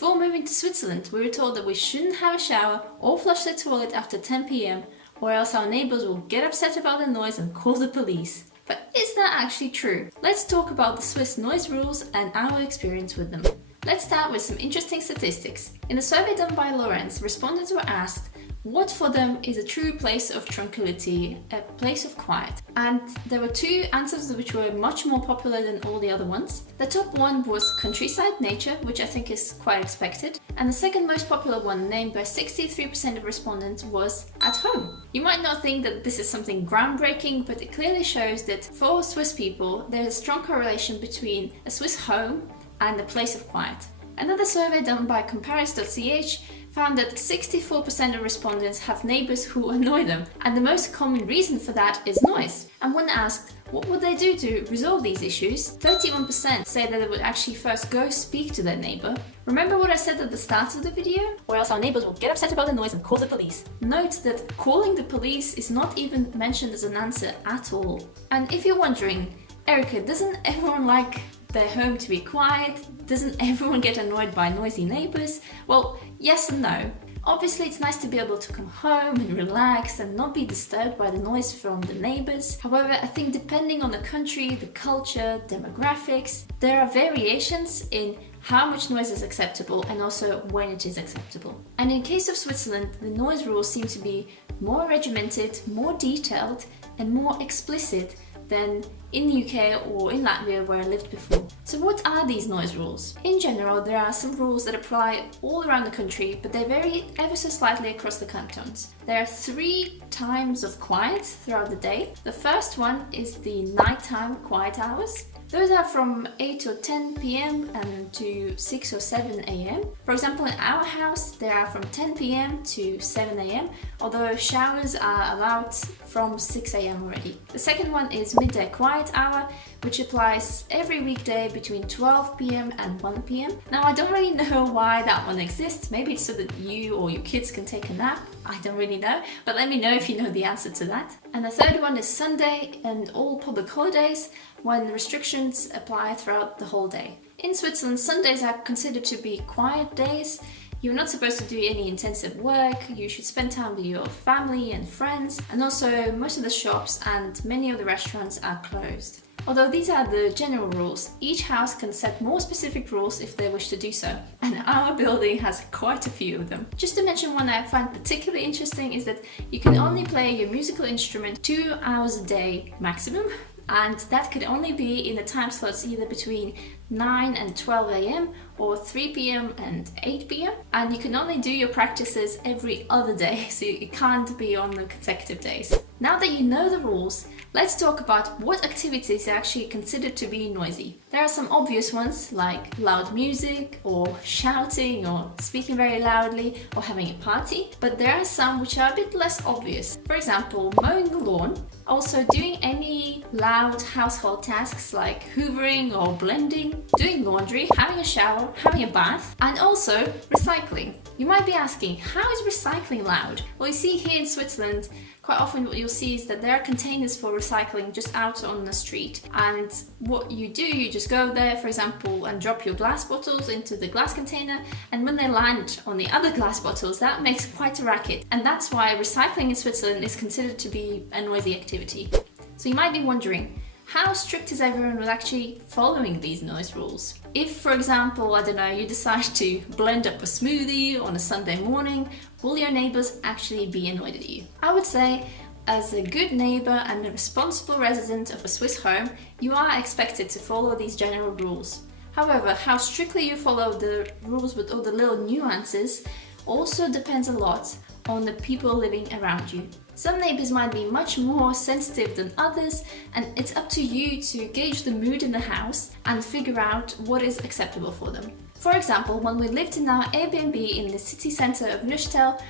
Before moving to Switzerland, we were told that we shouldn't have a shower or flush the toilet after 10 p.m. or else our neighbours will get upset about the noise and call the police. But is that actually true? Let's talk about the Swiss noise rules and our experience with them. Let's start with some interesting statistics. In a survey done by Lorenz, respondents were asked what for them is a true place of tranquility, a place of quiet. And there were two answers which were much more popular than all the other ones. The top one was countryside nature, which I think is quite expected. And the second most popular one, named by 63% of respondents, was at home. You might not think that this is something groundbreaking, but it clearly shows that for Swiss people, there's a strong correlation between a Swiss home and a place of quiet. Another survey done by Comparis.ch found that 64% of respondents have neighbours who annoy them, and the most common reason for that is noise. And when asked what would they do to resolve these issues, 31% say that they would actually first go speak to their neighbour. Remember what I said at the start of the video? Or else our neighbours will get upset about the noise and call the police. Note that calling the police is not even mentioned as an answer at all. And if you're wondering, Erica, doesn't everyone like their home to be quiet? Doesn't everyone get annoyed by noisy neighbours? Well, yes and no. Obviously, it's nice to be able to come home and relax and not be disturbed by the noise from the neighbours. However, I think depending on the country, the culture, demographics, there are variations in how much noise is acceptable and also when it is acceptable. And in case of Switzerland, the noise rules seem to be more regimented, more detailed and more explicit than in the UK or in Latvia where I lived before. So what are these noise rules? In general, there are some rules that apply all around the country, but they vary ever so slightly across the cantons. There are 3 times of quiet throughout the day. The first one is the nighttime quiet hours. Those are from 8 or 10 p.m. and to 6 or 7 a.m. For example, in our house, they are from 10 p.m. to 7 a.m., although showers are allowed from 6 a.m. already. The second one is midday quiet hour, which applies every weekday between 12 p.m. and 1 p.m. Now, I don't really know why that one exists. Maybe it's so that you or your kids can take a nap. I don't really know, but let me know if you know the answer to that. And the third one is Sunday and all public holidays, when restrictions apply throughout the whole day. In Switzerland, Sundays are considered to be quiet days. You're not supposed to do any intensive work, you should spend time with your family and friends, and also most of the shops and many of the restaurants are closed. Although these are the general rules, each house can set more specific rules if they wish to do so, and our building has quite a few of them. Just to mention one I find particularly interesting is that you can only play your musical instrument 2 hours a day maximum, and that could only be in the time slots either between 9 and 12 a.m. or 3 p.m. and 8 p.m. And you can only do your practices every other day, so you can't be on the consecutive days. Now that you know the rules, let's talk about what activities are actually considered to be noisy. There are some obvious ones like loud music or shouting or speaking very loudly or having a party, but there are some which are a bit less obvious. For example, mowing the lawn, also doing any loud household tasks like hoovering or blending, doing laundry, having a shower, having a bath, and also recycling. You might be asking, how is recycling loud? Well, you see here in Switzerland, quite often what you'll see is that there are containers for recycling just out on the street, and what you do, you just go there, for example, and drop your glass bottles into the glass container, and when they land on the other glass bottles, that makes quite a racket, and that's why recycling in Switzerland is considered to be a noisy activity. So you might be wondering, how strict is everyone with actually following these noise rules? If, for example, I don't know, you decide to blend up a smoothie on a Sunday morning, will your neighbours actually be annoyed at you? I would say, as a good neighbour and a responsible resident of a Swiss home, you are expected to follow these general rules. However, how strictly you follow the rules with all the little nuances also depends a lot on the people living around you. Some neighbours might be much more sensitive than others, and it's up to you to gauge the mood in the house and figure out what is acceptable for them. For example, when we lived in our Airbnb in the city centre of Neuchâtel,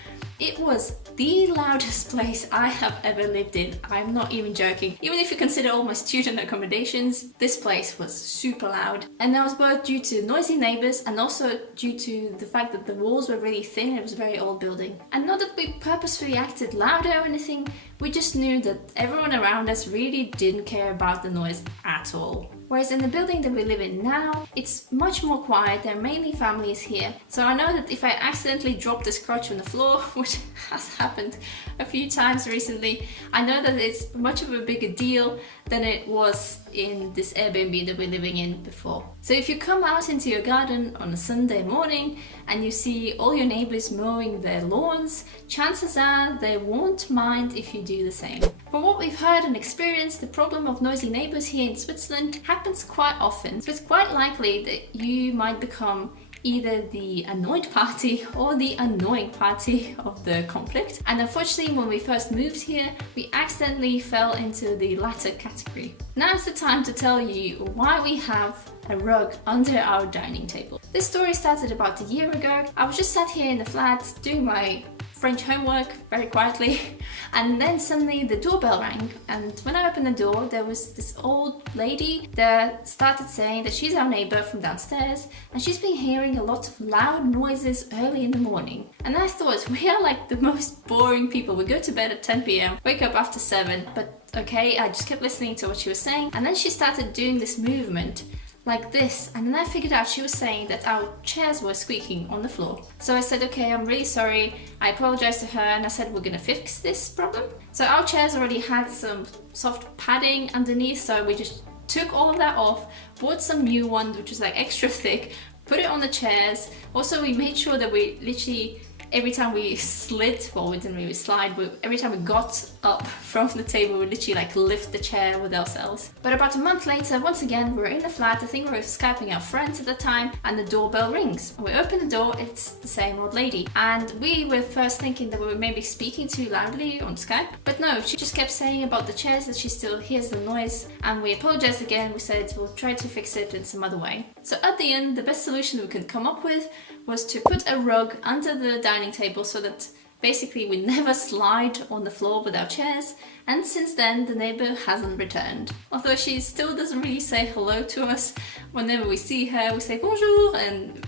it was the loudest place I have ever lived in. I'm not even joking. Even if you consider all my student accommodations, this place was super loud. And that was both due to noisy neighbours and also due to the fact that the walls were really thin. It was a very old building. And not that we purposefully acted louder or anything, we just knew that everyone around us really didn't care about the noise at all. Whereas in the building that we live in now, it's much more quiet. There are mainly families here. So I know that if I accidentally drop this crotch on the floor, which has happened a few times recently, I know that it's much of a bigger deal than it was in this Airbnb that we're living in before. So if you come out into your garden on a Sunday morning and you see all your neighbors mowing their lawns, chances are they won't mind if you do the same. From what we've heard and experienced, the problem of noisy neighbors here in Switzerland happens quite often. So it's quite likely that you might become either the annoyed party or the annoying party of the conflict. And unfortunately, when we first moved here, we accidentally fell into the latter category. Now's the time to tell you why we have a rug under our dining table. This story started about a year ago. I was just sat here in the flat doing my French homework very quietly, and then suddenly the doorbell rang, and when I opened the door there was this old lady that started saying that she's our neighbour from downstairs and she's been hearing a lot of loud noises early in the morning. And I thought, we are like the most boring people. We go to bed at 10 p.m, wake up after 7, but okay, I just kept listening to what she was saying, and then she started doing this movement like this, and then I figured out she was saying that our chairs were squeaking on the floor. So I said, okay, I'm really sorry. I apologized to her and I said, we're gonna fix this problem. So our chairs already had some soft padding underneath, so we just took all of that off, bought some new one which was like extra thick, put it on the chairs. Also, we made sure that we literally, every time we slid, well, we didn't really slide, but every time we got up from the table, we literally like lift the chair with ourselves. But about a month later, once again, we're in the flat. I think we were Skyping our friends at the time, and the doorbell rings. We open the door, it's the same old lady. And we were first thinking that we were maybe speaking too loudly on Skype, but no, she just kept saying about the chairs that she still hears the noise. And we apologized again. We said we'll try to fix it in some other way. So at the end, the best solution we could come up with was to put a rug under the dining table so that basically we never slide on the floor with our chairs. And since then, the neighbor hasn't returned. Although she still doesn't really say hello to us. Whenever we see her, we say bonjour, and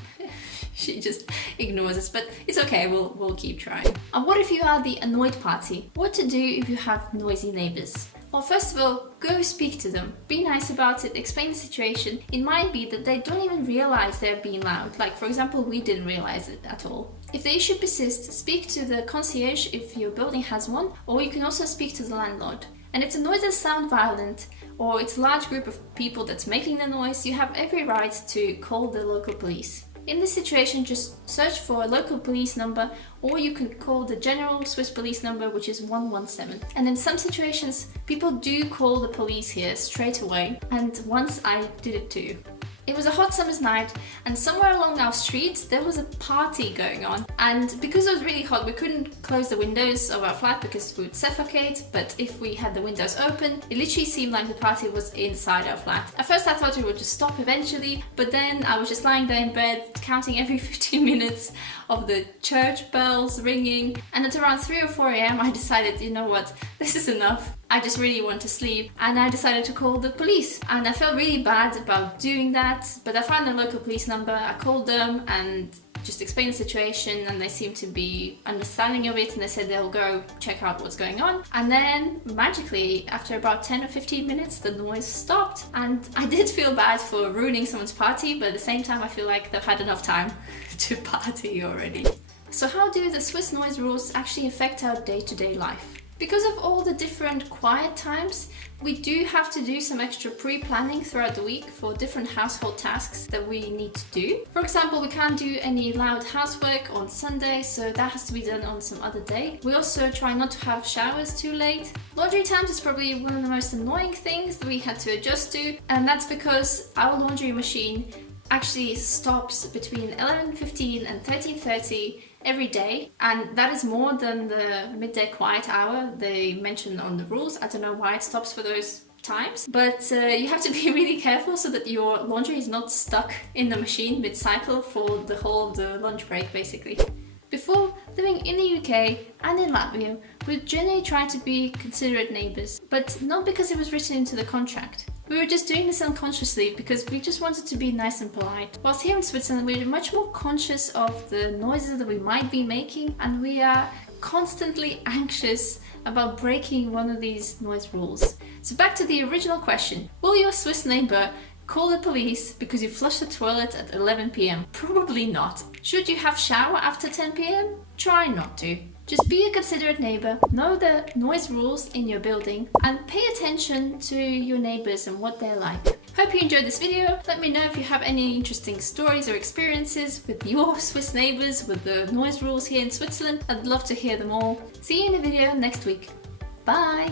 she just ignores us, but it's okay, we'll keep trying. And what if you are the annoyed party? What to do if you have noisy neighbors? Well, first of all, go speak to them. Be nice about it, explain the situation. It might be that they don't even realize they're being loud. Like, for example, we didn't realize it at all. If the issue persists, speak to the concierge if your building has one, or you can also speak to the landlord. And if the noises sound violent, or it's a large group of people that's making the noise, you have every right to call the local police. In this situation, just search for a local police number, or you can call the general Swiss police number, which is 117. And in some situations, people do call the police here straight away, and once I did it too. It was a hot summer's night, and somewhere along our street there was a party going on. And because it was really hot, we couldn't close the windows of our flat because we would suffocate. But if we had the windows open, it literally seemed like the party was inside our flat. At first I thought it would just stop eventually, but then I was just lying there in bed, counting every 15 minutes of the church bells ringing. And at around 3 or 4 a.m. I decided, you know what, this is enough. I just really want to sleep, and I decided to call the police. And I felt really bad about doing that, but I found a local police number, I called them and just explained the situation, and they seemed to be understanding of it, and they said they'll go check out what's going on. And then magically, after about 10 or 15 minutes, the noise stopped. And I did feel bad for ruining someone's party, but at the same time I feel like they've had enough time to party already. So how do the Swiss noise rules actually affect our day-to-day life? Because of all the different quiet times, we do have to do some extra pre-planning throughout the week for different household tasks that we need to do. For example, we can't do any loud housework on Sunday, so that has to be done on some other day. We also try not to have showers too late. Laundry times is probably one of the most annoying things that we had to adjust to, and that's because our laundry machine actually stops between 11:15 and 13:30 every day, and that is more than the midday quiet hour they mention on the rules. I don't know why it stops for those times, but you have to be really careful so that your laundry is not stuck in the machine mid-cycle for the whole of the lunch break, basically. Before, living in the UK and in Latvia, we generally tried to be considerate neighbours, but not because it was written into the contract. We were just doing this unconsciously because we just wanted to be nice and polite. Whilst here in Switzerland, we're much more conscious of the noises that we might be making, and we are constantly anxious about breaking one of these noise rules. So back to the original question, will your Swiss neighbour call the police because you flushed the toilet at 11 p.m? Probably not. Should you have shower after 10 p.m? Try not to. Just be a considerate neighbor, know the noise rules in your building, and pay attention to your neighbors and what they're like. Hope you enjoyed this video. Let me know if you have any interesting stories or experiences with your Swiss neighbors, with the noise rules here in Switzerland. I'd love to hear them all. See you in the video next week. Bye!